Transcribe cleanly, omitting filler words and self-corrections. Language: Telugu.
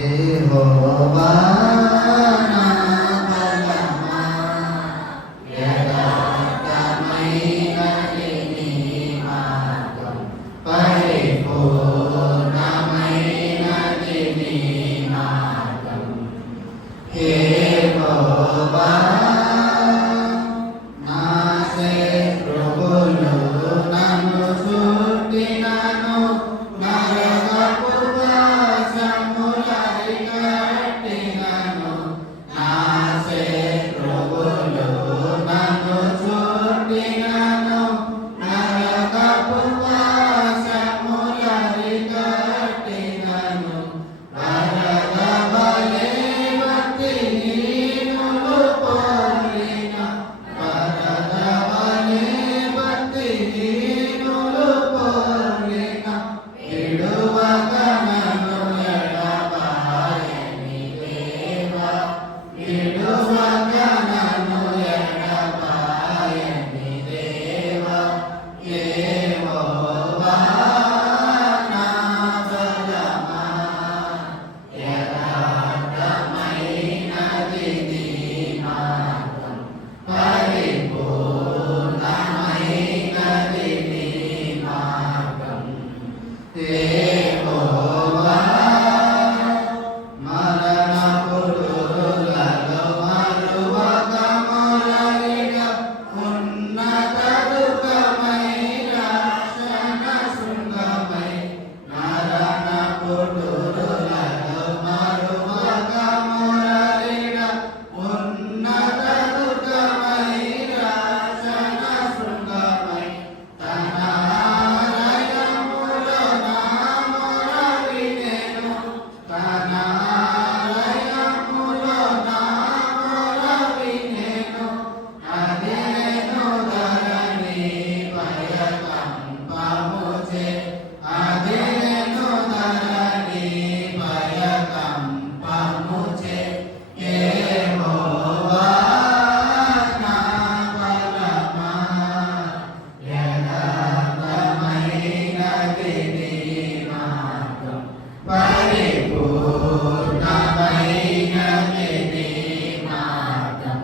యెహోవా నా బలమా, యథార్థమైనది నీ మార్గం, పరిపూర్ణమైనది నీ మార్గం. యెహోవా నా శత్రువులు నన్ను చుట్టినను, నరకపు పాశములై కట్టినను. నా శత్రువులు నన్ను చుట్టినను, నరకపు పాశములై కట్టినను. వరదవలె బట్టి నీనులు పొర్లిన, వరదవలె బట్టి నీనులు పొర్లిన. విడువక నన్ను ఎడబాయని దేవా, విడువక నన్ను ఎడబాయని దేవా. యెహోవా నా బలమా, యథార్థమైనది నీ మార్గం, పరిపూర్ణమైనది నీ మార్గం. యెహోవా మరణపురులలో మరువక మొరలిడ, ఉన్నత దుఃఖమై రక్షణ శృంగమై. మరణపురులలో మరువక మొరలిడ, ఉన్నత దుఃఖమై రక్షణ శృంగమై. తన ఆలయములో నా మొర వినెను, తన ఆలయములో నా మొర వినెను. అదిరెను ధరణి భయకంపముచే, అదిరెను ధరణి భయకంపముచే. యెహోవా నా బలమా, యథార్థమైనది నీ మార్గం, పరిపూర్ణమైనది నీ మార్గం.